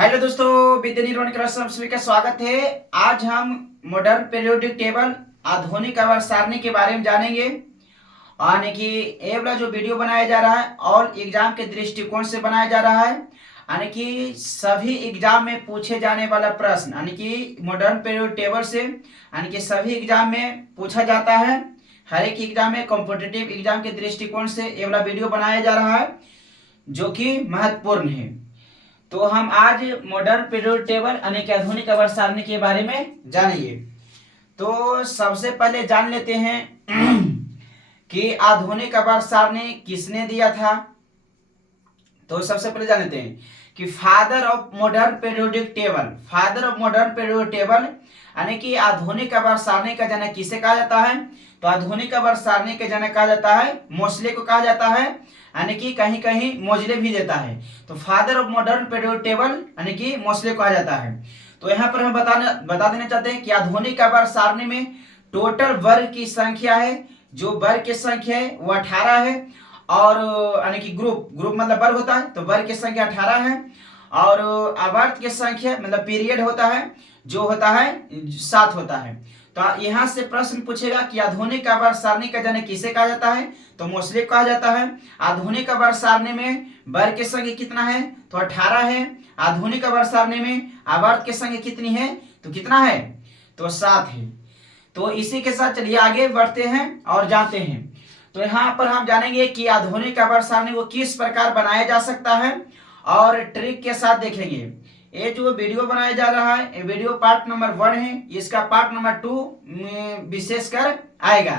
Hello दोस्तों, विद्या निर्माण class में सभी का स्वागत है। आज हम मॉडर्न पीरियोडिक टेबल आधुनिक आवर्त सारणी के बारे में जानेंगे। यानी कि ये वाला जो वीडियो बनाया जा रहा है और एग्जाम के दृष्टिकोण से बनाया जा रहा है। यानी कि सभी एग्जाम में पूछे जाने वाला प्रश्न यानी कि मॉडर्न पीरियोडिक टेबल से यानी कि सभी एग्जाम में पूछा जाता है। हर एक एग्जाम में कॉम्पिटिटिव एग्जाम के दृष्टिकोण से ये वाला वीडियो बनाया जा रहा है जो कि महत्वपूर्ण है। तो हम आज मॉडर्न पीरियोडिक टेबल यानी कि आधुनिक आवर्त सारणी के बारे में जानेंगे। तो सबसे पहले जान लेते हैं कि आधुनिक आवर्त सारणी किसने दिया था। तो सबसे पहले जान लेते हैं कि father of modern periodic table यानी कि आधुनिक आवर्त सारणी का जनक किसे कहा जाता है। तो आधुनिक आवर्त सारणी के जनक कहा जाता है मोसले को कहा जाता है, यानी कि कहीं कहीं मोजले भी देता है। तो father of modern periodic table यानी कि मोसले कहा जाता है। तो यहाँ पर हम बता देना चाहते हैं कि आधुनिक आवर्त सारणी में टोटल वर्ग की संख्या है, जो वर्ग की संख्या है वो 18 है। और यानी कि ग्रुप मतलब वर्ग होता है, तो वर्ग की संख्या 18 है। और आवर्त की संख्या मतलब पीरियड होता है जो होता है 7 होता है। तो यहाँ से प्रश्न पूछेगा कि आधुनिक आवर्त सारणी का जनक किसे कहा जाता है। तो मोसले कहा जाता है। आधुनिक आवर्त सारणी में वर्ग की संख्या कितना है, तो 18 है। आधुनिक आवर्त सारणी में आवर्त की संख्या कितनी है, तो कितना है, तो 7 है। तो इसी के साथ चलिए आगे बढ़ते हैं और जानते हैं। तो यहाँ पर हम जानेंगे कि आधुनिक आवर्त सारणी को किस प्रकार बनाया जा सकता है और ट्रिक के साथ देखेंगे। ये जो वीडियो बनाया जा रहा है ये वीडियो पार्ट नंबर 1 है, इसका पार्ट नंबर 2 विशेषकर आएगा।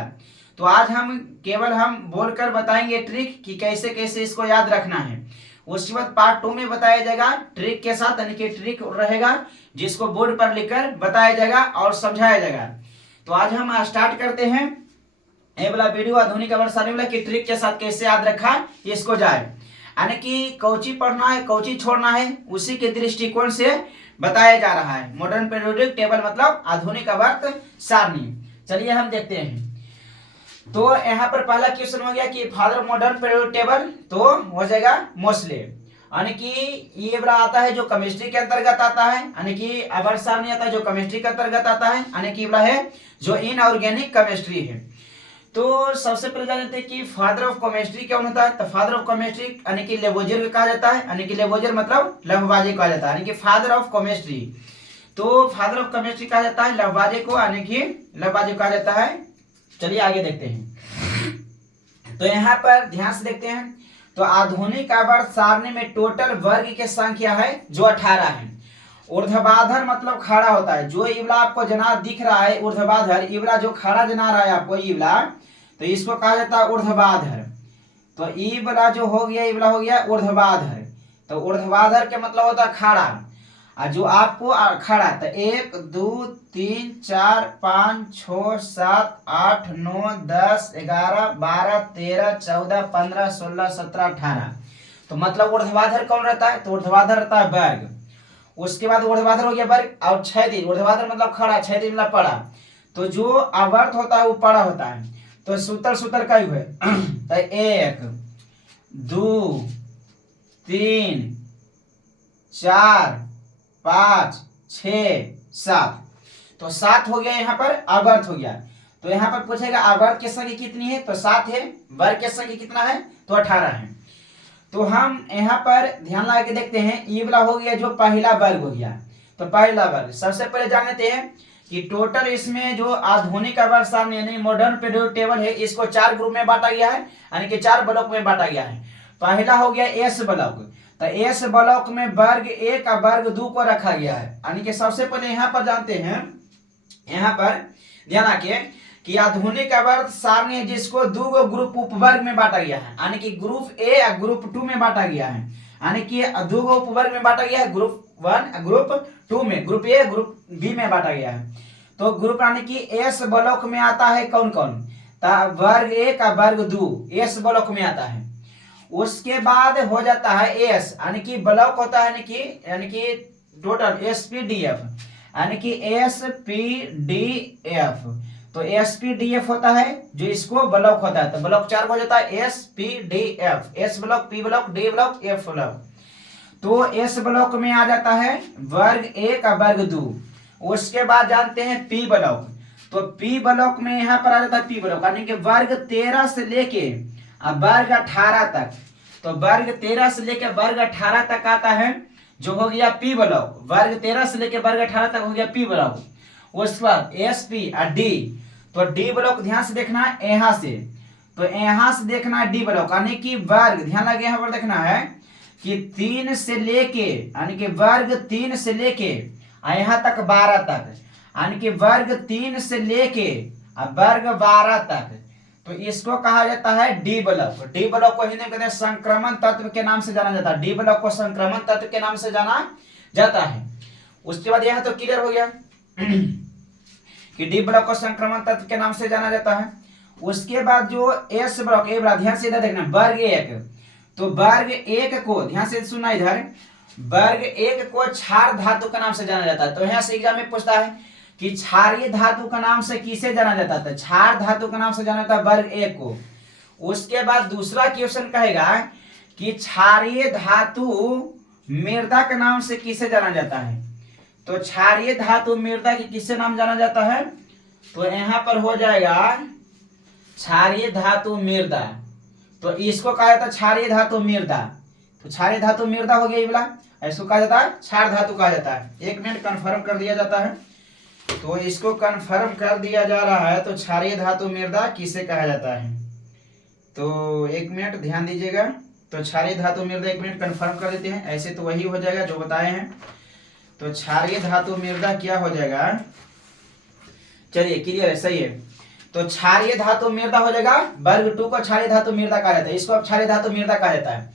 तो आज हम केवल बोलकर बताएंगे ट्रिक कि कैसे कैसे इसको याद रखना है। उसके बाद पार्ट 2 में बताया जाएगा ट्रिक के साथ, यानी कि ट्रिक रहेगा जिसको बोर्ड पर लिखकर बताया जाएगा और समझाया जाएगा। तो आज हम स्टार्ट करते हैं ये वाला वीडियो आधुनिक आवर्त सारणी वाला कि ट्रिक के साथ कैसे याद रखा इसको जाए, यानी कि कौची पढ़ना है कौची छोड़ना है उसी के दृष्टिकोण से बताया जा रहा है। मॉडर्न पीरियोडिक टेबल मतलब आधुनिक आवर्त सारणी। चलिए हम देखते हैं। तो यहाँ पर पहला क्वेश्चन हो गया कि father of modern periodic table, तो हो जाएगा मोसले। यानी कि ये बड़ा आता है जो केमिस्ट्री के अंतर्गत आता है, यानी कि आवर्त सारणी आता है जो केमिस्ट्री के अंतर्गत आता है, यानी कि बड़ा है जो इनऑर्गेनिक केमिस्ट्री है। तो सबसे पहले जान लेते हैं कि फादर ऑफ केमिस्ट्री कौन होता है। तो फादर ऑफ केमिस्ट्री यानी कि लेवोजियर कहा जाता है, यानी कि लेवोजियर मतलब लवबाजे कहा जाता है, यानी कि फादर ऑफ केमिस्ट्री। तो फादर ऑफ केमिस्ट्री कहा जाता है लवबाजे को, यानी कि लवबाजे कहा जाता है। चलिए आगे देखते हैं। तो यहाँ पर ध्यान से देखते हैं। तो आधुनिक आवर्त सारणी में टोटल वर्ग की संख्या है जो 18 है। ऊर्ध्वाधर मतलब खड़ा होता है, जो इवला आपको जना दिख रहा है ऊर्ध्वाधर, इवला जो खड़ा जना रहा है आपको इवला, तो इसको कहा जाता है ऊर्ध्वाधर। तो इवला जो हो गया इवला हो गया ऊर्ध्वाधर। तो ऊर्ध्वाधर के मतलब होता है खड़ा, और जो आपको खड़ा, तो 1 2 3 4 5 6 7 8 9 10 11 12 13 14 15 16 17 18। तो मतलब ऊर्ध्वाधर कौन रहता है, तो ऊर्ध्वाधर रहता है वर्ग। उसके बाद ऊर्ध्वाधर हो गया वर्ग, और क्षैतिज ऊर्ध्वाधर मतलब खड़ा, क्षैतिज मतलब पड़ा। तो जो आवर्त होता है वो पड़ा होता है। तो सूत्र सूत्र कई हुए तो 1 2 3 4 5 6 7। तो 7 हो गया, यहाँ पर आवर्त हो गया। तो यहाँ पर पूछेगा आवर्त की संख्या कितनी है, तो 7 है। वर्ग की संख्या कितना है, तो 18 है। तो हम यहाँ पर ध्यान लगा के देखते हैं। ये वाला हो गया जो पहला वर्ग हो गया। तो पहला वर्ग सबसे पहले जान लेते हैं कि टोटल इसमें जो आधुनिक आवर्त सारणी यानी मॉडर्न पीरियोडिक टेबल है इसको 4 ग्रुप में बांटा गया है, यानी कि 4 ब्लॉक में बांटा गया है। पहला हो गया एस ब्लॉक। तो एस ब्लॉक में वर्ग 1 और वर्ग 2 को रखा गया है। यानी कि सबसे पहले यहाँ पर जानते हैं, यहाँ पर ध्यान रखिए कि आधुनिक आवर्त सारणी जिसको 2 ग्रुप उपवर्ग में बांटा गया है, यानी कि ग्रुप ए और ग्रुप 2 में बांटा गया है। यानी कि 2 उपवर्ग में बांटा गया है, ग्रुप 1 ग्रुप 2 में, ग्रुप ए ग्रुप बी में बांटा गया है। तो ग्रुप यानी कि एस ब्लॉक में आता है कौन कौन, वर्ग 1 और वर्ग 2 एस ब्लॉक में आता है। उसके बाद हो जाता है एस, यानी कि ब्लॉक होता है, यानी कि टोटल एसपीडीएफ, यानी कि एसपीडीएफ। तो एसपीडीएफ होता है जो इसको ब्लॉक होता है। तो ब्लॉक 4 हो जाता है SPDF, S block, P block, D block, F block. तो एस ब्लॉक में आ जाता है वर्ग 1 और वर्ग 2। उसके बाद जानते हैं पी ब्लॉक, तो पी ब्लॉक में यहाँ पर आ जाता है पी ब्लॉक, यानी कि वर्ग 13 से लेके वर्ग 18 तक। तो वर्ग 13 से लेके वर्ग 18 तक आता है जो हो गया पी ब्लॉक। वर्ग 13 से लेके वर्ग 18 तक हो गया पी ब्लॉक। उसके बाद एस पी और डी, तो डी ब्लॉक ध्यान से देखना है यहाँ से, तो यहाँ से देखना है डी ब्लॉक, यानी कि वर्ग ध्यान लगे यहाँ पर देखना है कि 3 से लेके, यानी कि वर्ग 3 से लेके यहाँ तक 12 तक, यानी कि वर्ग 3 से लेके वर्ग 12 तक, तो इसको कहा जाता है डी ब्लॉक। डी ब्लॉक को हिंदी में कहते हैं संक्रमण तत्व के नाम से जाना जाता है। डी ब्लॉक को संक्रमण तत्व के नाम से जाना जाता है। उसके बाद यह तो क्लियर हो गया कि डी ब्लॉक को संक्रमण तत्व के नाम से जाना जाता है। उसके बाद जो एस ब्लॉक, ए ब्लॉक ध्यान से इधर देखना, वर्ग 1, तो वर्ग 1 को ध्यान से सुनना इधर, वर्ग 1 को क्षार धातु का नाम से जाना जाता है। तो यहाँ से एग्जाम में पूछता है कि क्षारीय धातु का नाम से किसे जाना जाता है, क्षार धातु का नाम से जाना जाता है वर्ग 1 को। उसके बाद दूसरा क्वेश्चन कहेगा कि क्षारीय धातु मृदा के नाम से किसे जाना जाता है। तो क्षारीय धातु मृदा की किससे नाम जाना जाता है, तो यहाँ पर हो जाएगा क्षारीय धातु मृदा, तो इसको कहा जाता है क्षारीय धातु मृदा। तो क्षारीय धातु मृदा हो गया ये वाला, इसको कहा जाता है क्षार धातु कहा जाता है। 1 मिनट कंफर्म कर दिया जाता है, तो इसको कंफर्म कर दिया जा रहा है। तो क्षारीय धातु मृदा किसे कहा जाता है, तो 1 मिनट ध्यान दीजिएगा। तो क्षारीय धातु मृदा 1 मिनट कंफर्म कर देते हैं, ऐसे तो वही हो जाएगा जो बताए हैं। तो क्षारीय धातु मृदा क्या हो जाएगा, चलिए क्लियर है, सही है। तो क्षारीय धातु मृदा हो जाएगा वर्ग 2 को क्षारीय धातु मृदा कहा जाता है, इसको अब क्षारीय धातु मृदा कहा जाता है।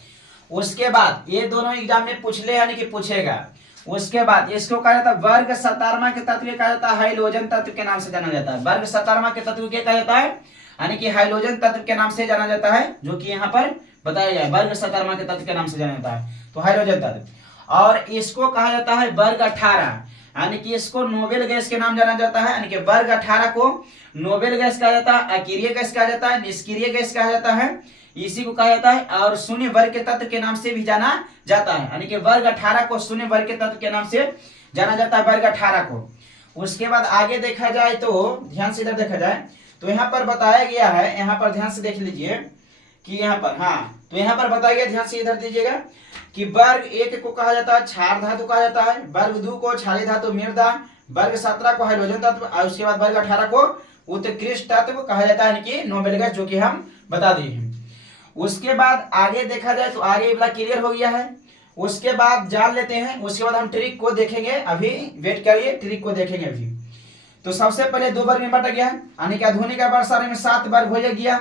उसके बाद ये दोनों एग्जाम में पूछ ले यानी कि पूछेगा। उसके बाद इसको कहा जाता है वर्ग 17वां के तत्व कहा जाता है हाइड्रोजन तत्व के नाम से जाना जाता है। वर्ग 17वां के तत्व के कहा जाता है, यानी कि हाइड्रोजन तत्व के नाम से जाना जाता है, जो कि यहाँ पर बताया गया है वर्ग 17वां के तत्व के नाम से जाना जाता है, तो हाइड्रोजन तत्व। और इसको कहा जाता है वर्ग 18, यानी कि इसको नोबेल गैस के नाम जाना जाता है, यानी कि वर्ग 18 को नोबेल गैस कहा जाता है, अक्रिय गैस कहा जाता है, निष्क्रिय गैस कहा जाता है, इसी को कहा जाता है। और शून्य वर्ग के तत्व के नाम से भी जाना जाता है, यानी कि वर्ग 18 को शून्य वर्ग के तत्व के नाम से जाना जाता है, वर्ग 18 को। उसके बाद आगे देखा जाए तो ध्यान से इधर देखा जाए तो यहाँ पर बताया गया है, यहाँ पर ध्यान से देख लीजिए कि यहाँ पर, हाँ तो यहाँ पर बताया गया, ध्यान से इधर दीजिएगा कि वर्ग 1 को कहा जाता है क्षार धातु कहा जाता है, वर्ग 2 को क्षारीय धातु मृदा, वर्ग 17 को हाइड्रोजन तत्व, और उसके बाद वर्ग 18 को उत्कृष्ट तत्व कहा जाता है, यानी कि नोबेल गैस, जो कि हम बता दिए हैं। उसके बाद आगे देखा जाए तो आगे वाला क्लियर हो गया है। उसके बाद जान लेते हैं, उसके बाद हम ट्रिक को देखेंगे, अभी वेट करिए, ट्रिक को देखेंगे अभी। तो सबसे पहले 2 वर्ग में बांटा गया है, यानी कि आधुनिक आवर्त सारणी में 7 वर्ग हो गया,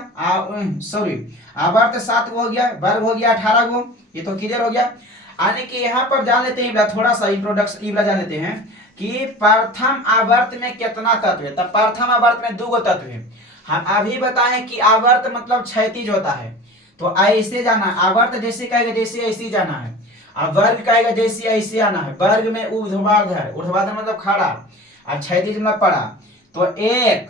सॉरी आवर्त 7 हो गया, वर्ग हो गया 18 गो, ये तो क्लियर हो गया। यानी कि यहाँ पर जान लेते हैं थोड़ा सा इंट्रोडक्शन जान लेते हैं कि प्रथम आवर्त में कितना तत्व है। तब प्रथम आवर्त में 2 गो तत्व है। हम अभी बताएं कि आवर्त मतलब क्षैतिज होता है, तो ऐसे जाना, आवर्त जैसे कहेगा जैसे ऐसे जाना है, और वर्ग कहेगा जैसे ऐसे आना है। वर्ग में ऊर्ध्वाधर है, ऊर्ध्वाधर मतलब खड़ा, और क्षैतिज मतलब पड़ा। तो 1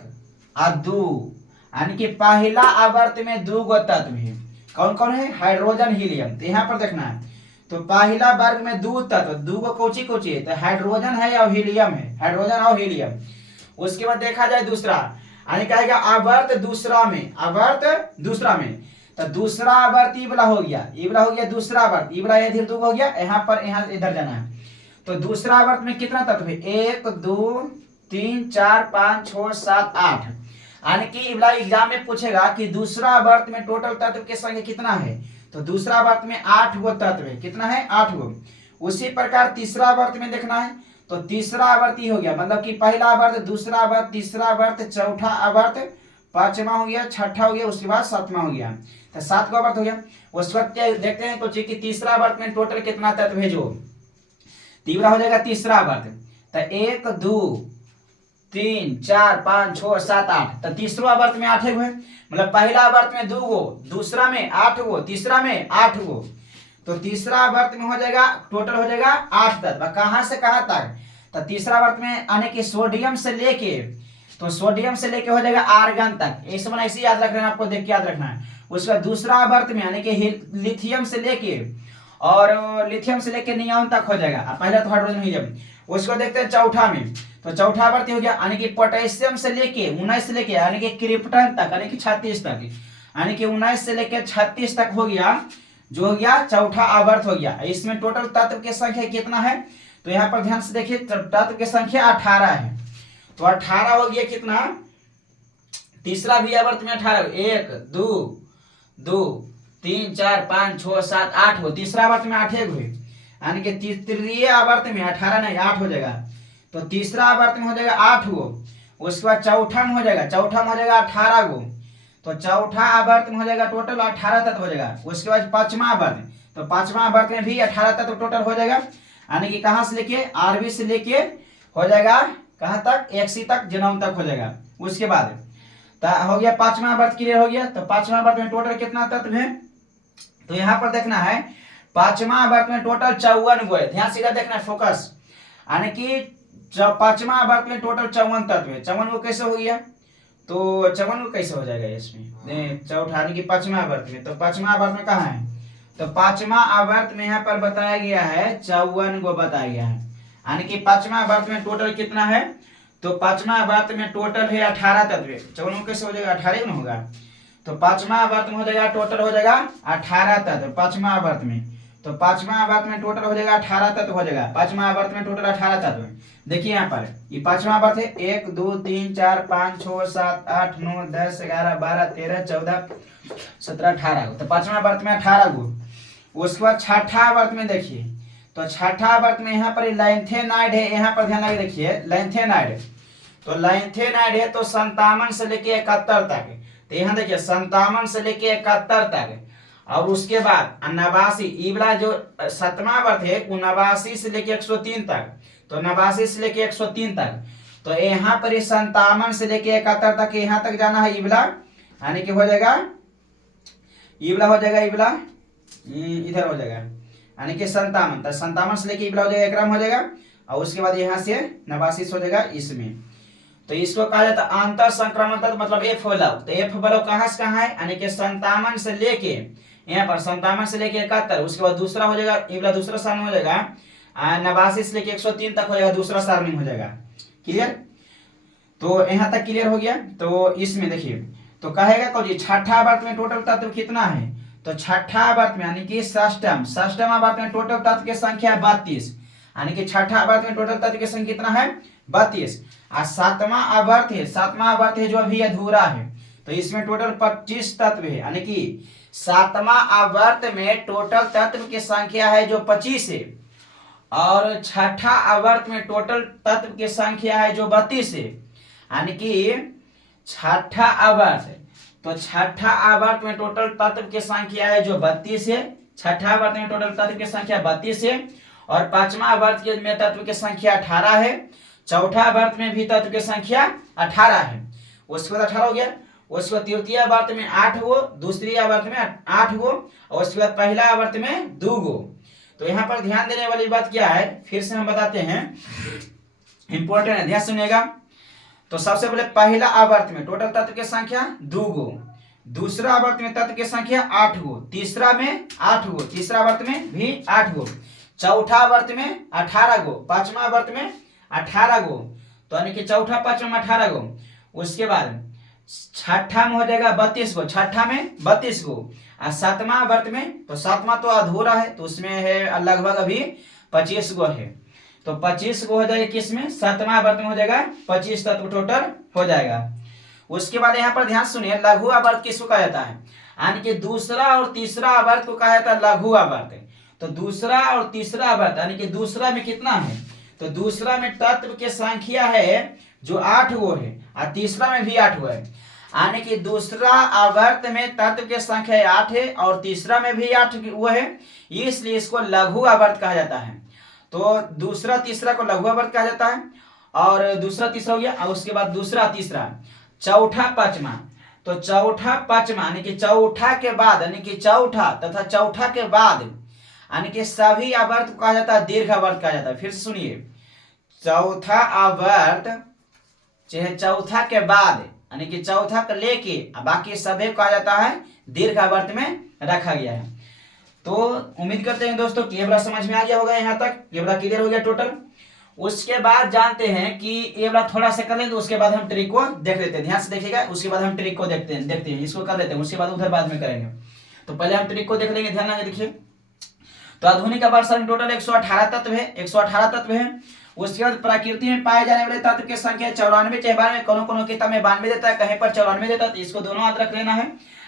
और 2, यानी कि पहला आवर्त में 2 गो तत्व है। कौन कौन है, हाइड्रोजन हीलियम। तो यहाँ पर देखना है, तो पहला वर्ग में 2 तत्व, 2 गो कोची है, तो हाइड्रोजन है और हीलियम है, हाइड्रोजन और हीलियम। उसके बाद देखा जाए दूसरा, यानी कहेगा आवर्त दूसरा में, आवर्त दूसरा में, तो दूसरा आवर्त ये वाला हो गया, ये वाला हो गया दूसरा आवर्त, ये वाला इधर 2 हो गया, यहाँ पर यहाँ इधर जाना है। तो दूसरा आवर्त में कितना तत्व है, 1 2 3 4 5 6 7 8, यानी कि एग्जाम में पूछेगा कि दूसरा आवर्त में टोटल तत्व की संख्या कितना है। तो दूसरा आवर्त में 8 गो तत्व है, कितना है 8 गो। उसी प्रकार तीसरा आवर्त में देखना है, तो तीसरा आवर्त ही हो गया, मतलब कि पहला आवर्त, दूसरा आवर्त, तीसरा आवर्त, चौथा आवर्त, 5वां हो गया, 6ठा हो गया, उसके बाद 7वां हो गया, तो 7 गो आवर्त हो गया। उस वक्त देखते हैं तो कि तीसरा आवर्त में टोटल कितना तत्व है, जो तीसरा हो जाएगा तीसरा आवर्त। तो 1 2 3 4 5 6 7 8, तो तीसरा आवर्त में 8 गो है, मतलब पहला आवर्त में 2 गो, दूसरा में 8 गो, तीसरा में 8 गो। तो तीसरा आवर्त में हो जाएगा टोटल हो जाएगा 8 तत्व। कहाँ से कहाँ तक, तो तीसरा आवर्त में यानी कि सोडियम से लेके, तो सोडियम से लेके हो जाएगा आर्गन तक, इस समय ऐसे याद रखना है, आपको देख के याद रखना है। उसका दूसरा आवर्त में यानी कि लिथियम से लेके और लिथियम से लेके नियॉन तक हो जाएगा। पहला तो हाइड्रोजन हीलियम। उसको देखते हैं चौथा में, तो चौथा आवर्ती हो गया यानी कि पोटेशियम से लेके 19 से लेके यानी कि क्रिप्टन तक यानी कि 36 तक, यानी कि 19 से लेके 36 तक हो गया, जो हो गया चौथा आवर्त हो गया। इसमें टोटल तत्व की संख्या कितना है, तो यहाँ पर ध्यान से देखिए तत्व की संख्या 18 है। तो 18 हो गया कितना, तीसरा भी आवर्त में 18, 1 2 2 3 4 5 6 7 8 हो, तीसरा आवर्त में 8 हुए, यानी कि तृतीय आवर्त में 18 नहीं 8 हो जाएगा। तो तीसरा आवर्त में हो जाएगा 8 गो। उसके बाद चौथा में हो जाएगा, चौथा में हो जाएगा 18 गो। तो चौथा आवर्त में हो जाएगा टोटल 18 तत्व हो जाएगा। उसके बाद पांचवा आवर्त, तो पांचवा आवर्त में भी 18 तत्व टोटल हो जाएगा, यानी कि कहाँ से लेके आरबी से लेके हो जाएगा कहाँ तक, एक्सी तक, जेनोम तक हो जाएगा। उसके बाद हो गया पांचवा आवर्त क्लियर हो गया। तो पांचवा आवर्त में टोटल कितना तत्व है, तो यहाँ पर देखना है पांचवा आवर्त में टोटल 54 गो है। ध्यान सीधा देखना है, फोकस, यानी कि पांचवा आवर्त में टोटल 54 तत्व है। 54 को कैसे हो गया, तो 54 को कैसे हो जाएगा इसमें, चौथा यानी कि पांचवा आवर्त में। तो पांचवा आवर्त में कहाँ है, तो पांचवा आवर्त में यहाँ पर बताया गया है 54 को बताया गया है, यानी कि पांचवा आवर्त में टोटल कितना है, तो पांचवा आवर्त में टोटल है 18 तत्व। 54 कैसे हो जाएगा, 18 में होगा। तो पांचवा आवर्त में हो जाएगा टोटल हो जाएगा 18 तत्व पांचवा आवर्त में। तो पांचवा आवर्त में टोटल हो जाएगा 18 तत्व हो जाएगा। पांचवा आवर्त में टोटल 18 तत्व। देखिए यहाँ पर ये पांचवा आवर्त है, 1 2 3 4 5 6 7 8 9 10 11 12 13 14 17 18 गो। तो पांचवा आवर्त में 18 गो। उसके बाद छठा आवर्त में देखिए, तो छठा आवर्त में यहाँ पर लैंथेनाइड है, यहाँ पर ध्यान लगे देखिए लैंथेनाइड। तो लैंथेनाइड है तो 57 से लेके 71 तक। तो यहाँ देखिए 57 से लेके 71 तक। और उसके बाद 89 इबला जो 7वां आवर्त है वो 89 से लेके 103 तक। तो 89 से लेके 103 तक। तो यहाँ पर 57 से लेके 71 तक यहाँ तक जाना है इबला, यानी कि हो जाएगा इबला हो जाएगा, इबला इधर हो जाएगा, यानी कि 57। तो 57 से लेके इबला हो जाएगा, क्रम हो जाएगा। और उसके बाद यहाँ से 89 हो जाएगा इसमें। तो इसको कहा जाता है अंतर संक्रमण तत्व, मतलब एफ बलव। तो एफ बलव कहाँ से कहाँ है, यानी कि 57 से लेके यहाँ पर 57 से लेके 71। उसके बाद दूसरा हो जाएगा इबला, दूसरा सारणी हो जाएगा 89 से लेके 103 तक हो जाएगा, दूसरा सारणी हो जाएगा। क्लियर, तो यहाँ तक क्लियर हो गया। तो इसमें देखिए तो कहेगा कौन जी छठा आवर्त में टोटल तत्व कितना है, तो छठा आवर्त में यानी कि षष्ठम आवर्त में टोटल तत्व की संख्या 32, यानी कि छठा आवर्त में टोटल तत्व की संख्या कितना है 32। और सातवां आवर्त है, सातवां आवर्त है जो अभी अधूरा है, तो इसमें टोटल 25 तत्व है, यानी कि सातवां आवर्त में टोटल तत्व की संख्या है जो 25 है। और छठा आवर्त में टोटल तत्व की संख्या है जो 32 है, यानी कि छठा आवर्त, तो छठा आवर्त में टोटल तत्व की संख्या है जो 32 है। छठा आवर्त में टोटल तत्व की संख्या 32 है। और पांचवा आवर्त के में तत्व की संख्या 18 है। चौथा आवर्त में भी तत्व की संख्या 18 है। उसके बाद 18 हो गया। उसके बाद तृतीय आवर्त में 8 गो, दूसरी आवर्त में 8 गो, और उसके बाद पहला आवर्त में 2 गो। तो यहाँ पर ध्यान देने वाली बात क्या है, फिर से हम बताते हैं, इंपॉर्टेंट है, ध्यान सुनिएगा। तो सबसे पहले पहला आवर्त में टोटल तत्व की संख्या 2 गो, दूसरा आवर्त में तत्व की संख्या 8 गो, तीसरा में 8 गो, तीसरा आवर्त में भी 8 गो, चौथा आवर्त में 18 गो, पांचवा आवर्त में 18 गो, तो यानी कि चौथा पांचवा में 18 गो। उसके बाद छठा में हो जाएगा 32 गो, छठा में 32 गो। और सातवां आवर्त में, तो सातवां तो अधूरा है तो उसमें है लगभग अभी 25 गो है, तो 25 गो हो जाएगा किसमें, सातवां आवर्त में हो जाएगा 25 तत्व टोटल हो जाएगा। उसके बाद यहाँ पर ध्यान सुनिए लघु आवर्त किसको कहा जाता है, यानी कि दूसरा और तीसरा आवर्त को कहा जाता है लघु आवर्त। तो दूसरा और तीसरा आवर्त यानी कि दूसरा में कितना है, तो दूसरा में तत्व की संख्या है जो 8 गो है, और तीसरा में भी 8 गो है, यानी कि दूसरा आवर्त में तत्व की संख्या 8 है और तीसरा में भी 8 वो है, इसलिए इसको लघु आवर्त कहा जाता है। तो दूसरा तीसरा को लघु आवर्त कहा जाता है। और दूसरा तीसरा हो गया, और उसके बाद दूसरा तीसरा चौथा पांचवा, तो चौथा पांचवा यानी कि चौथा के बाद, यानी कि चौथा तथा चौथा के बाद, यानी कि सभी आवर्त को कहा जाता है दीर्घ आवर्त कहा जाता है। फिर सुनिए, चौथा आवर्त चाहे चौथा के बाद, यानी कि चौथा को लेके बाकी सभी को कहा जाता है दीर्घ आवर्त में रखा गया है। तो उम्मीद करते हैं दोस्तों कि ये वाला समझ में आ गया होगा, यहाँ तक ये वाला क्लियर हो गया टोटल। उसके बाद जानते हैं कि ये वाला थोड़ा सा कर लें, तो उसके बाद हम ट्रिक को देख लेते हैं, ध्यान से देखिएगा। उसके बाद हम ट्रिक को देखते हैं इसको कर लेते हैं, उसके बाद उधर बाद में करेंगे। तो पहले हम ट्रिक को देख लेंगे, ध्यान लगा देखिए। तो आधुनिक आवर सारणी टोटल 118 तत्व है, 118 तत्व है। उसके बाद प्रकृति में पाए जाने वाले तत्व की संख्या 94 चाहे 92, कोनो किताब में 92 देता है, कहीं पर 94 देता है, तो इसको दोनों याद रख लेना है।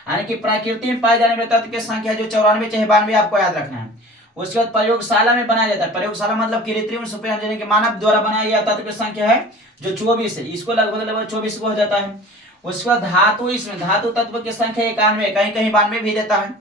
यानी कि प्रकृति में पाए जाने वाले तत्व की संख्या जो 94 चाहे 92 आपको याद रखना है। उसके बाद प्रयोगशाला में बनाया जाता है, प्रयोगशाला मतलब कृत्रिम सुपरजन के मानव द्वारा बनाया गया तत्व की संख्या है जो 24 है, इसको लगभग 24 को हो जाता है। उसके बाद धातु, इसमें धातु तत्व की संख्या 91, कहीं कहीं 92 भी देता है।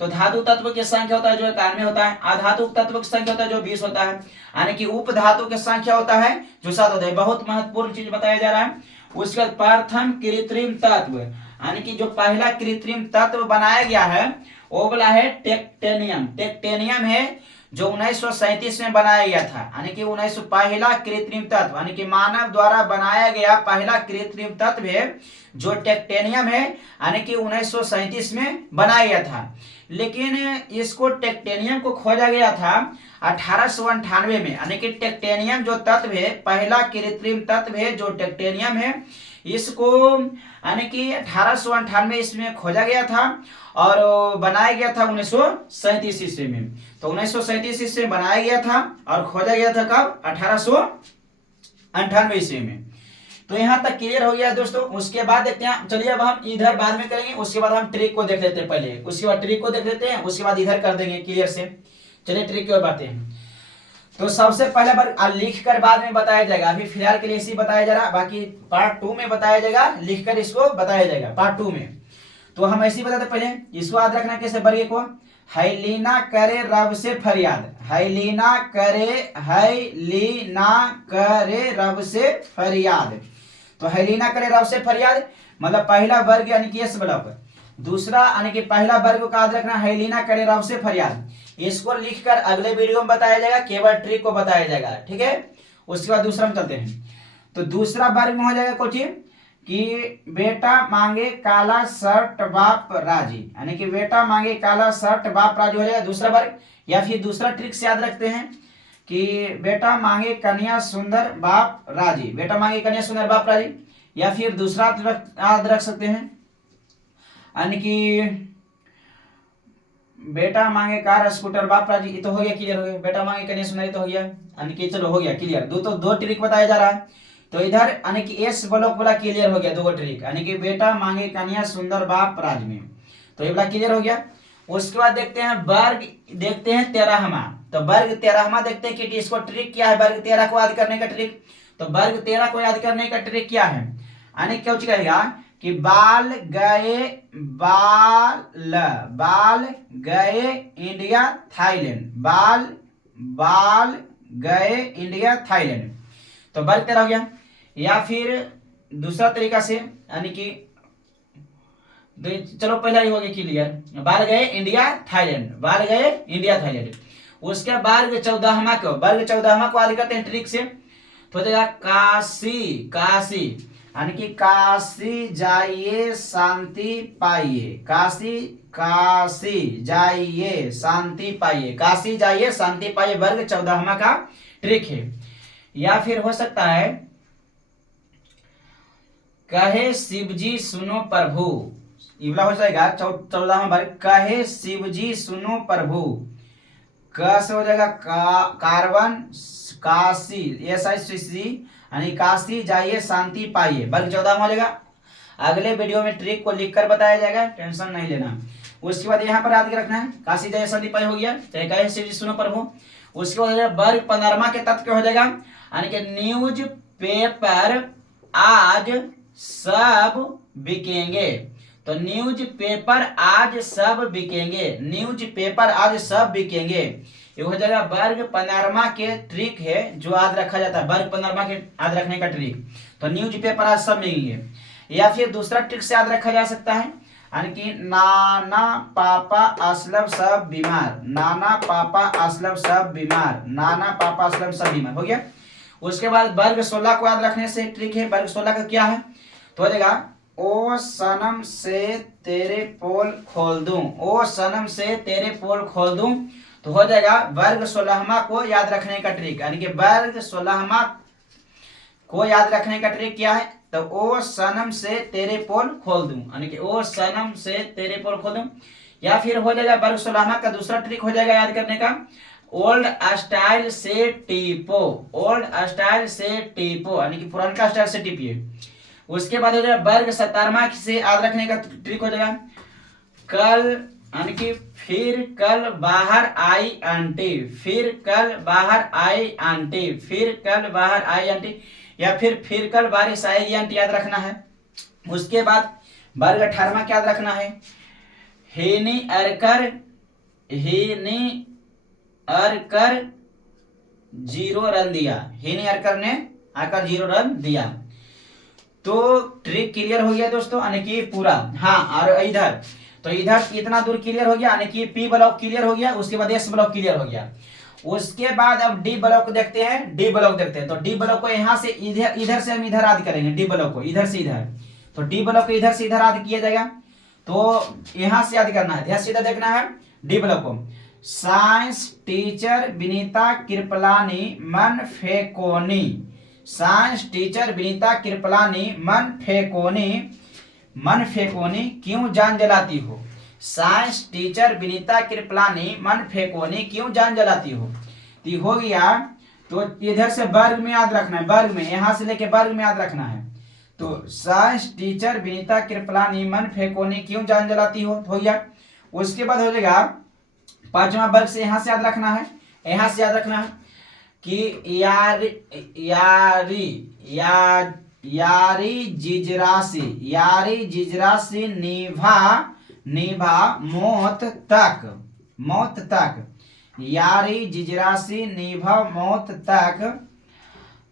तो धातु तत्व की संख्या होता है जो 91 होता है। अधातु तत्व की संख्या होता है जो 20 होता है। यानी कि उप धातु की संख्या होता है जो 7 होता है। बहुत महत्वपूर्ण चीज बताया जा रहा है। उसके बाद प्रथम कृत्रिम तत्व, यानी कि जो पहला कृत्रिम तत्व बनाया गया है वो वाला है टेक्टेनियम। टेक्टेनियम है जो 1937 में बनाया गया था। यानी कि 1900 पहला कृत्रिम तत्व, यानी कि मानव द्वारा बनाया गया पहला कृत्रिम तत्व है जो टेक्टेनियम है, यानी कि 1937 में बनाया गया था। लेकिन इसको टेक्टेनियम को खोजा गया था 1898 में। यानी कि टेक्टेनियम जो तत्व है, पहला कृत्रिम तत्व है जो टेक्टेनियम है, इसको यानी कि 1898 इसमें खोजा गया था और बनाया गया था 1937 ईस्वी में। तो 1937 ईस्वी में बनाया गया था और खोजा गया था कब? 1898 ईस्वी में। तो यहाँ तक क्लियर हो गया दोस्तों। उसके बाद देखते हैं, चलिए अब हम इधर बाद में करेंगे, उसके बाद हम ट्रिक को देख लेते हैं पहले, उसके बाद ट्रिक को देख लेते हैं, उसके बाद इधर कर देंगे क्लियर से। चलिए ट्रिक की ओर बढ़ते हैं। तो सबसे पहले बार लिख कर बाद में बताया जाएगा, अभी फिलहाल के लिए इसी बताया जा रहा, बाकी पार्ट 2 में बताया जाएगा, लिख कर इसको बताया जाएगा पार्ट 2 में। तो हम ऐसे ही बताते पहले, इसको याद रखना कैसे, वर्ग को हैलीना करे रब से फरियाद, हैलीना करे रब से फरियाद। तो हैलीना करे रब से फरियाद मतलब पहला वर्ग यानी कि एस ब्लॉक, दूसरा यानी कि पहला वर्ग का याद रखना हैलीना करे रब से फरियाद। इसको लिखकर अगले वीडियो में बताया जाएगा, केवल ट्रिक को बताया जाएगा, ठीक है। उसके बाद दूसरा में चलते हैं। तो दूसरा वर्ग में हो जाएगा कुछ कि बेटा मांगे काला शर्ट बाप राजी, यानी कि बेटा मांगे काला शर्ट बाप राजी हो जाएगा दूसरा वर्ग। या फिर दूसरा ट्रिक से याद रखते हैं कि बेटा मांगे कन्या सुंदर बाप राजी, बेटा मांगे कन्या सुंदर बाप राजी। या फिर दूसरा याद रख सकते हैं यानी कि बेटा मांगे कार स्कूटर बाप राजी, ये तो हो गया, क्लियर हो गया। बेटा मांगे कन्या सुंदर तो हो गया, यानी कि चलो हो गया क्लियर। दो ट्रिक बताया जा रहा है। तो इधर यानी कि एस ब्लॉक वाला क्लियर हो गया, 2 ट्रिक, यानी कि बेटा मांगे कन्या सुंदर बाप राज में, तो ये वाला क्लियर हो गया। उसके बाद देखते हैं वर्ग, देखते हैं 13वां। तो वर्ग 13वां देखते हैं कि इसको ट्रिक क्या है, वर्ग 13 को याद करने का ट्रिक। तो वर्ग 13 को याद करने का ट्रिक क्या है, यानी क्या कहेगा कि बाल गए इंडिया थाईलैंड, बाल गए इंडिया थाईलैंड, तो वर्ग 13 हो गया। या फिर दूसरा तरीका से यानी कि चलो पहला ही हो गया क्लियर, बाल गए इंडिया थाईलैंड, बाल गए इंडिया थाईलैंड। उसके वर्ग 14वां को याद करते हैं ट्रिक से। तो हो जाएगा काशी, यानी कि काशी जाइए शांति पाइए, काशी जाइए शांति पाइए, काशी जाइए शांति पाइए, वर्ग 14वां का ट्रिक है। या फिर हो सकता है कहे शिवजी सुनो प्रभु, इवला हो जाएगा 14वां वर्ग, कहे शिवजी सुनो प्रभु, क से हो जाएगा कार्बन काशी, यानी काशी जाइए शांति पाइए, वर्ग 14 हो जाएगा। अगले वीडियो में ट्रिक को लिखकर बताया जाएगा, टेंशन नहीं लेना। उसके बाद यहाँ पर याद रखना है काशी जाइए शांति पाइए हो गया, चाहे कहे शिव जी सुनो प्रभु। उसके बाद वर्ग 15वां के तत्व हो जाएगा, यानी कि न्यूज पेपर आज सब बिकेंगे। तो न्यूज पेपर आज सब बिकेंगे, न्यूज पेपर आज सब बिकेंगे, ये हो जाएगा वर्ग 15वां के ट्रिक है जो याद रखा जाता है, वर्ग 15वां के याद रखने का ट्रिक। तो न्यूज पेपर आज सब बिकेंगे। या फिर दूसरा ट्रिक से याद रखा जा सकता है, यानी कि नाना पापा असलम सब बीमार, नाना पापा असलम सब बीमार, नाना पापा असलम सब बीमार हो गया। उसके बाद वर्ग 16 को याद रखने से ट्रिक है, वर्ग 16 का क्या है, तो हो जाएगा ओ सनम से तेरे पोल खोल दूं, ओ सनम से तेरे पोल खोल दूं। तो हो जाएगा वर्ग 16वां को याद रखने का ट्रिक, यानी कि वर्ग 16वां को याद रखने का ट्रिक क्या है, तो ओ सनम से तेरे पोल खोल दूं, यानी कि ओ सनम से तेरे पोल खोल दूं। या फिर हो जाएगा वर्ग 16वां का दूसरा ट्रिक हो जाएगा याद करने का, ओल्ड स्टाइल से टीपो, ओल्ड स्टाइल से टीपो, यानी कि पुराना स्टाइल से टीपिए। उसके बाद हो जाएगा वर्ग 17वां से याद रखने का ट्रिक हो जाएगा, कल, यानी कि फिर कल बाहर आई आंटी, फिर कल बाहर आई आंटी, फिर कल बाहर आई आंटी, या फिर कल बारिश आएगी आंटी, याद रखना है। उसके बाद वर्ग 18वां क्या याद रखना है, हेनी अरकर, हेनी अरकर 0 रन दिया, हेनी अरकर ने आकर 0 रन दिया। तो ट्रिक क्लियर हो गया दोस्तों, यानी कि पूरा। हाँ, और इधर तो इधर इतना दूर क्लियर हो गया, यानी कि पी ब्लॉक क्लियर हो गया, उसके बाद एस ब्लॉक क्लियर हो गया। उसके बाद अब डी ब्लॉक देखते हैं, डी ब्लॉक देखते हैं। तो डी ब्लॉक को यहाँ से इधर से हम इधर याद करेंगे, डी ब्लॉक को इधर से इधर, तो डी ब्लॉक को इधर से इधर याद किया जाएगा। तो यहाँ से याद करना है, ध्यान से इधर देखना है डी ब्लॉक को, साइंस टीचर विनीता कृपलानी मन फेकोनी, साइंस टीचर विनीता कृपलानी मन फेकोनी, मन फेकोनी क्यों जान जलाती हो, साइंस टीचर विनीता कृपलानी मन फेकोनी क्यों जान जलाती हो। तो हो गया। तो इधर से वर्ग में याद रखना है, वर्ग में यहां से लेके वर्ग में याद रखना है। तो साइंस टीचर विनीता कृपलानी मन फेकोनी क्यों जान जलाती हो गया। उसके बाद हो जाएगा 5वां वर्ग से यहां से याद रखना है, यहां से याद रखना है कि यारी जिजरासी, यारी जिजरासी निभा मौत तक, मौत तक, यारी जिजरासी निभा मौत तक,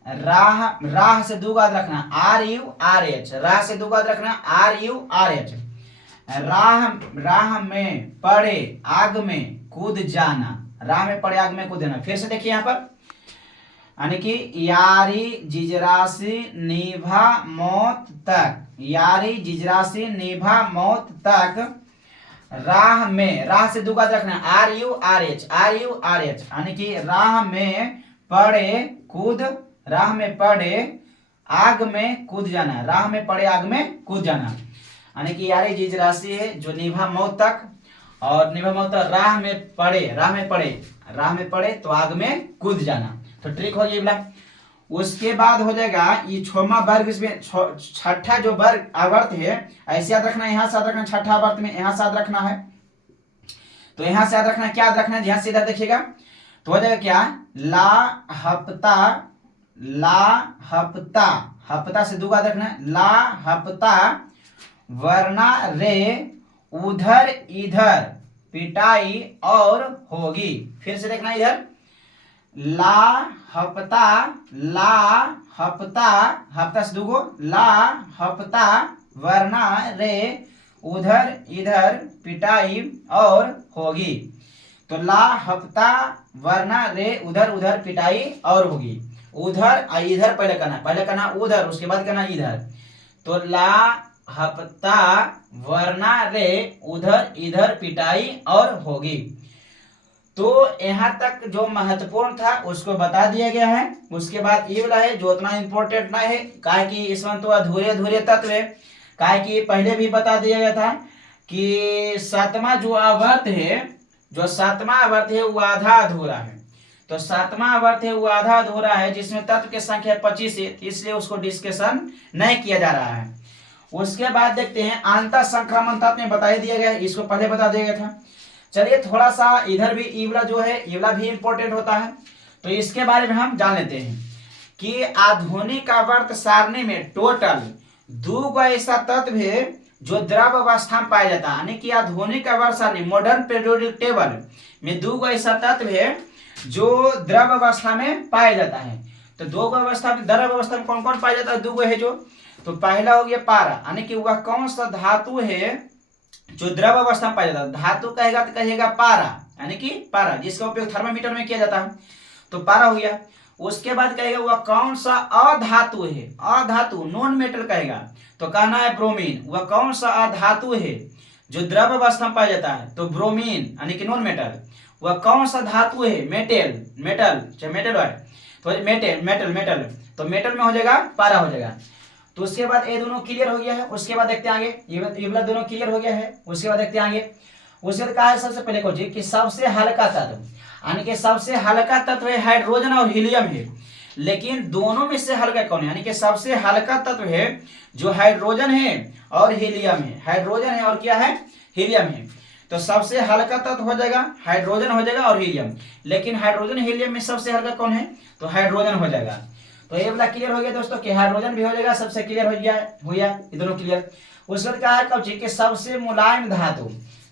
राह से दो याद रखना RURH, राह से दो याद रखना RURH, राह में पड़े आग में कूद जाना, राह में पड़े आग में कूद जाना। फिर से देखिए यहाँ पर, यानी कि यारी जिजरासी निभा मौत तक, यारी जिजरासी निभा मौत तक, राह में, राह से दो याद रखना RURH, यानी कि राह में पड़े कूद, राह में पड़े आग में कूद जाना, राह में पड़े आग में कूद जाना, यानी कि यारी जिजरासी है जो निभा मौत तक, और निभा मौत तक राह में पड़े, राह में पड़े, राह में पड़े तो आग में कूद जाना। तो ट्रिक हो गया। उसके बाद हो जाएगा ये 6वां वर्ग, इसमें छठा जो वर्ग आवर्त है ऐसे याद रखना, यहाँ से याद रखना, छठा आवर्त में यहाँ से याद रखना है। तो यहाँ से याद रखना, क्या याद रखना है, ध्यान से इधर देखिएगा। तो हो जाएगा क्या, ला हफ्ता, ला हफ्ता, हफ्ता से दो याद रखना है, ला हफ्ता वरना रे उधर इधर पिटाई और होगी। फिर से देखना इधर, ला हफ्ता, ला हफ्ता, हफ्ता से दूगो, ला हफ्ता वरना रे उधर इधर पिटाई और होगी। तो ला हफ्ता वरना रे उधर उधर पिटाई और होगी। उधर इधर पहले करना उधर, उसके बाद करना इधर। तो ला हफ्ता वरना रे उधर इधर पिटाई और होगी। तो यहाँ तक जो महत्वपूर्ण था उसको बता दिया गया है। उसके बाद ये वाला है जो उतना इम्पोर्टेंट ना है, काहे कि इसमें तो अधूरे अधूरे तत्व है, काहे कि पहले भी बता दिया गया था कि 7वां जो आवर्त है, जो 7वां आवर्त है वो आधा अधूरा है। तो 7वां आवर्त है वो आधा अधूरा है जिसमें तत्व की संख्या 25 है, इसलिए उसको डिस्कशन नहीं किया जा रहा है। उसके बाद देखते हैं अंतर संक्रमण तत्व में बता दिया गया, इसको पहले बता दिया गया था। चलिए थोड़ा सा इधर भी ईवला जो है, ईवला भी इंपॉर्टेंट होता है, तो इसके बारे में हम जान लेते हैं कि आधुनिक आवर्त सारणी में टोटल 2 ऐसा तत्व है जो द्रव अवस्था में पाया जाता है। यानी कि आधुनिक आवर्त सारणी मॉडर्न पीरियोडिक टेबल में 2 ऐसा तत्व है जो द्रव अवस्था में पाया जाता है। तो 2 अवस्था में, द्रव अवस्था में कौन कौन पाया जाता है, 2 है जो। तो पहला हो गया पारा, यानी कि वह कौन सा धातु है जो द्रव अवस्था में पाया जाता है। धातु कहेगा तो कहेगा पारा, यानी कि पारा जिसका उपयोग थर्मामीटर में किया जाता है, तो पारा हो गया। उसके बाद कहेगा वह कौन सा अधातु है, अधातु नॉन मेटल कहेगा, तो कहना है ब्रोमीन। वह कौन सा अधातु है जो द्रव अवस्था में पाया जाता है? तो ब्रोमीन यानी कि नॉन मेटल। वह कौन सा धातु है? मेटल, मेटल चाहे मेटल है तो मेटल तो मेटल में हो जाएगा पारा हो जाएगा। तो उसके बाद ये दोनों क्लियर हो गया है। उसके बाद देखते हैं आगे, ये वाला दोनों क्लियर हो गया है। उसके बाद देखते हैं आगे। उसके बाद कहा है सबसे पहले को जी कि सबसे हल्का तत्व, यानी कि सबसे हल्का तत्व है हाइड्रोजन और हीलियम है। लेकिन दोनों में से हल्का कौन है? यानी कि सबसे हल्का तत्व है जो हाइड्रोजन है और हीलियम है। हाइड्रोजन है और क्या है? हीलियम है। तो सबसे हल्का तत्व हो जाएगा हाइड्रोजन हो जाएगा और हीलियम। लेकिन हाइड्रोजन हीलियम में सबसे हल्का कौन है? तो हाइड्रोजन हो जाएगा। तो ये वाला क्लियर हो गया दोस्तों कि हाइड्रोजन भी हो जाएगा, सबसे क्लियर हो गया ये दोनों क्लियर। उसके बाद कहा है कौची कि सबसे मुलायम धातु।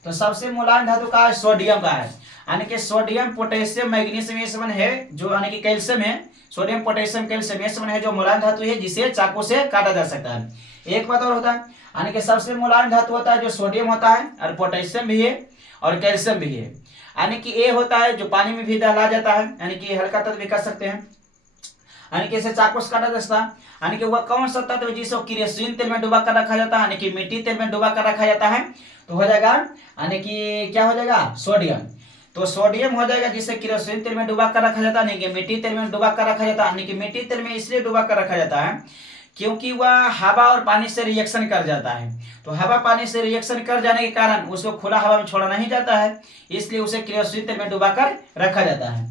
तो सबसे मुलायम धातु का है सोडियम का है, यानी कि सोडियम पोटेशियम मैग्नीशियम ये सब है जो, यानी कि कैल्शियम है, सोडियम पोटेशियम कैल्शियम ये सब है जो मुलायम धातु है जिसे चाकू से काटा जा सकता है। एक बात और होता है, यानी कि सबसे मुलायम धातु होता है जो सोडियम होता है और पोटेशियम भी है और कैल्शियम भी है। यानी कि ए होता है जो पानी में भी डाला जाता है, यानी कि हल्का तत्व भी कर सकते हैं, यानी कि इसे चाकू से काटा जा सकता है। यानी कि वह कौन सा तत्व जिसको केरोसिन तेल में डुबा कर रखा जाता है, यानी कि मिट्टी तेल में डुबा कर रखा जाता है, तो हो जाएगा यानी कि क्या हो जाएगा? सोडियम। तो सोडियम हो जाएगा जिसे केरोसिन तेल में डुबा कर रखा जाता है, यानी कि मिट्टी तेल में डुबा कर रखा जाता है। यानी कि मिट्टी तेल में इसलिए डुबा कर रखा जाता है क्योंकि वह हवा और पानी से रिएक्शन कर जाता है। तो हवा पानी से रिएक्शन कर जाने के कारण उसको खुला हवा में छोड़ा नहीं जाता है, इसलिए उसे केरोसिन तेल में डुबा कर रखा जाता है।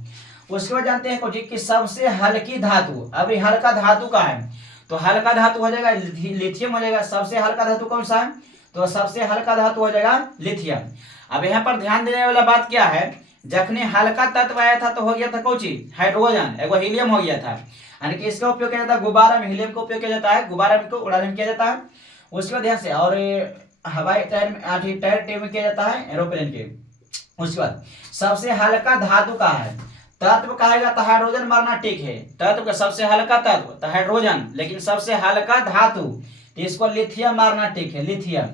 उसके बाद जानते हैं कि सबसे हल्की धातु, अभी हल्का धातु का है तो हल्का धातु हो जाएगा लिथियम हो जाएगा। सबसे हल्का धातु कौन सा है? तो सबसे हल्का धातु हो जाएगा लिथियम। अब यहाँ पर ध्यान देने वाला बात क्या है, जखने हल्का तत्व आया था तो हो गया था कौन चीज? हाइड्रोजन, एगो हीलियम हो गया था। यानी कि इसका उपयोग किया जाता है गुब्बारा में, हीलियम का उपयोग किया जाता है गुब्बारा को उड़ाने में किया जाता है। उसके बाद ध्यान से, और हवाई टायर में किया जाता है एरोप्लेन के। उसके बाद सबसे हल्का धातु का है, तत्व कहेगा तो हाइड्रोजन मारना ठीक है। तत्व का सबसे हल्का तत्व तो हाइड्रोजन, लेकिन सबसे हल्का धातु तो इसको लिथियम मारना ठीक है, लिथियम।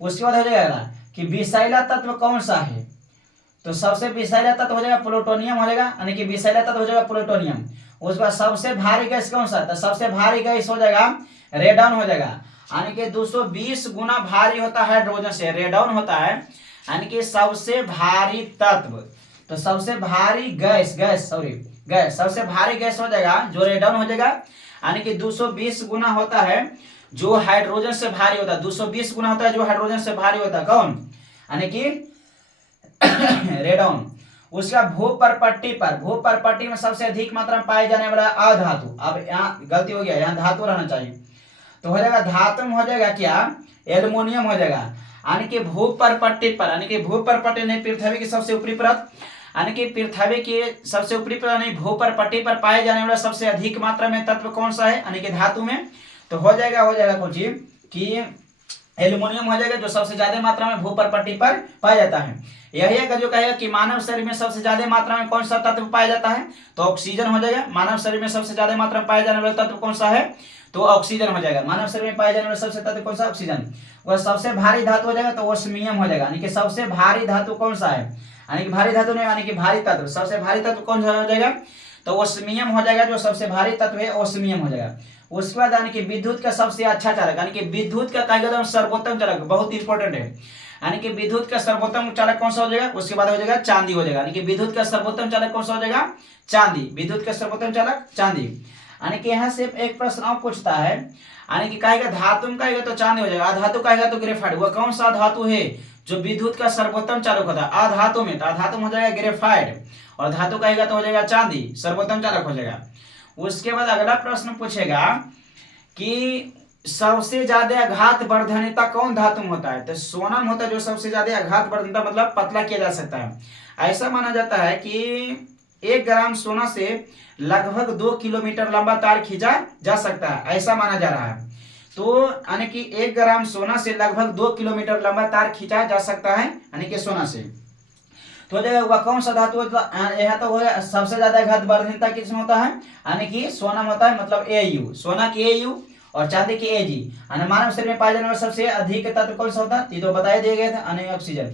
उसके बाद हो जाएगा कि विषैला तत्व कौन सा है? तो सबसे विषैला तत्व हो जाएगा प्लूटोनियम हो जाएगा, यानी कि विषैला तत्व हो जाएगा प्लूटोनियम। उसके बाद सबसे भारी गैस कौन सा? तो सबसे भारी गैस हो जाएगा रेडॉन हो जाएगा, यानी कि 220 गुना भारी होता है हाइड्रोजन से, रेडॉन होता है। यानी कि सबसे भारी तत्व तो सबसे भारी गैस सबसे भारी गैस हो जाएगा जो रेडॉन हो जाएगा, यानी कि 220 गुना होता है जो हाइड्रोजन से भारी होता है। 220 गुना होता है जो हाइड्रोजन से भारी होता है, कौन? यानी कि रेडॉन। उसका भूपर्पट्टी में सबसे अधिक मात्रा में पाए जाने वाला अधातु, अब यहाँ गलती हो गया, यहाँ धातु रहना चाहिए, तो हो जाएगा धातु में हो जाएगा क्या? एल्युमिनियम हो जाएगा। यानी कि भूपर्पट्टी पर, यानी कि भूपर्पट्टी नहीं पृथ्वी की सबसे ऊपरी परत, यानी कि पृथ्वी के सबसे ऊपरी परत यानी भूपर्पट्टी पर पाए जाने वाला सबसे अधिक मात्रा में तत्व कौन सा है? यानी कि धातु में तो हो जाएगा कुछ कि एल्युमिनियम हो जाएगा जो सबसे ज्यादा मात्रा में भूपर्पट्टी पर पाया जाता है। यही है जो कहेगा कि मानव शरीर में सबसे ज्यादा मात्रा में कौन सा तत्व पाया जाता है? तो ऑक्सीजन हो जाएगा। मानव शरीर में सबसे ज्यादा मात्रा में पाया जाने वाला तत्व कौन सा है? तो ऑक्सीजन हो जाएगा। मानव शरीर में पाया जाने वाला सबसे तत्व कौन सा? ऑक्सीजन। वह सबसे भारी धातु हो जाएगा तो ओस्मियम हो जाएगा, यानी कि सबसे भारी धातु कौन सा है? यानी कि भारी धातु नहीं, यानी कि भारी तत्व, सबसे भारी तत्व कौन सा हो जाएगा? तो ओस्मियम हो जाएगा, जो सबसे भारी तत्व है ओस्मियम हो जाएगा। उसके बाद यानी कि विद्युत का सबसे अच्छा चालक, यानी कि विद्युत का कहेगा सर्वोत्तम चालक, बहुत इंपॉर्टेंट है, यानी कि विद्युत का सर्वोत्तम चालक कौन सा हो जाएगा? उसके बाद हो जाएगा चांदी हो जाएगा, यानी कि विद्युत का सर्वोत्तम चालक कौन सा हो जाएगा? चांदी। विद्युत का सर्वोत्तम चालक चांदी। यानी कि यहाँ से एक प्रश्न और पूछता है, यानी कि कहेगा धातु में कहेगा तो चांदी हो जाएगा, अधातु कहेगा तो ग्रेफाइट। वह कौन सा धातु है जो विद्युत का सर्वोत्तम चालक होता है? अधातु में, तो अधातु में हो जाएगा ग्रेफाइट, और धातु कहेगा तो हो जाएगा चांदी, सर्वोत्तम चालक हो जाएगा। उसके बाद अगला प्रश्न पूछेगा कि सबसे ज्यादा आघात वर्धनीयता कौन धातु में होता है? तो सोना में होता है जो सबसे ज्यादा आघात वर्धनीयता, मतलब पतला किया जा सकता है। ऐसा माना जाता है कि 1 ग्राम सोना से लगभग 2 किलोमीटर लंबा तार खींचा जा सकता है, ऐसा माना जा रहा है। तो यानी कि 1 ग्राम सोना से लगभग 2 किलोमीटर लंबा तार खींचा जा सकता है, यानी कि सोना से। तो वह कौन सा धातु यह तो सबसे ज्यादा आघात वर्धनीयता किसमें होता है? यानी कि सोना में होता है, मतलब AU, सोना की AU और चांदी की Ag। मानव शरीर में पाए जाने वाला सबसे अधिक तत्व कौन सा होता है? ये तो बताए दिए गए थे, यानी ऑक्सीजन।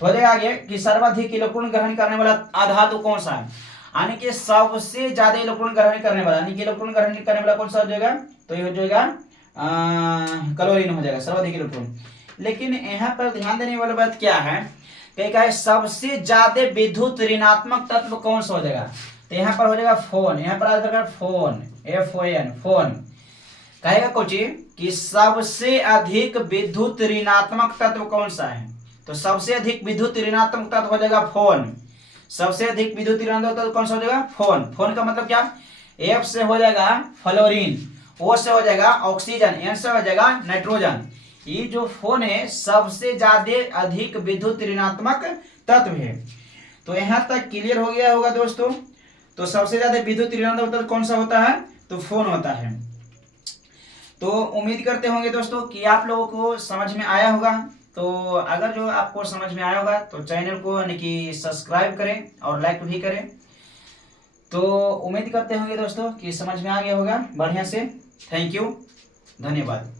तो हो जाएगा आगे कि सर्वाधिक इलेक्ट्रॉन ग्रहण करने वाला अधातु कौन सा है? यानी कि सबसे ज्यादा इलेक्ट्रॉन ग्रहण करने वाला, यानी कि इलेक्ट्रॉन ग्रहण करने वाला कौन सा हो जाएगा? तो ये हो जाएगा क्लोरीन हो जाएगा, सर्वाधिक इलेक्ट्रॉन। लेकिन यहाँ पर ध्यान देने वाली बात क्या है कि क्या है, सबसे ज्यादा विद्युत ऋणात्मक तत्व कौन सा हो जाएगा, तो यहाँ पर हो जाएगा फोन, यहाँ पर आ जाएगा फोन, FON, फोन। कहेगा कुछ कि सबसे अधिक विद्युत ऋणात्मक तत्व कौन सा है, तो सबसे अधिक विद्युत ऋणात्मक तत्व हो जाएगा फोन। सबसे अधिक विद्युत ऋणात्मक तत्व कौन सा हो जाएगा, फोन। फोन का मतलब क्या, F से हो जाएगा फ्लोरीन, O से हो जाएगा ऑक्सीजन, N से हो जाएगा नाइट्रोजन। ये जो फोन है सबसे ज्यादा अधिक विद्युत ऋणात्मक तत्व है। तो यहाँ तक क्लियर हो गया होगा दोस्तों। तो सबसे ज्यादा विद्युत ऋणात्मक तत्व कौन सा होता है, तो फोन होता है। तो उम्मीद करते होंगे दोस्तों कि आप लोगों को समझ में आया होगा। तो अगर जो आपको समझ में आया होगा तो चैनल को यानी कि सब्सक्राइब करें और लाइक भी करें। तो उम्मीद करते होंगे दोस्तों कि समझ में आ गया होगा बढ़िया से। थैंक यू, धन्यवाद।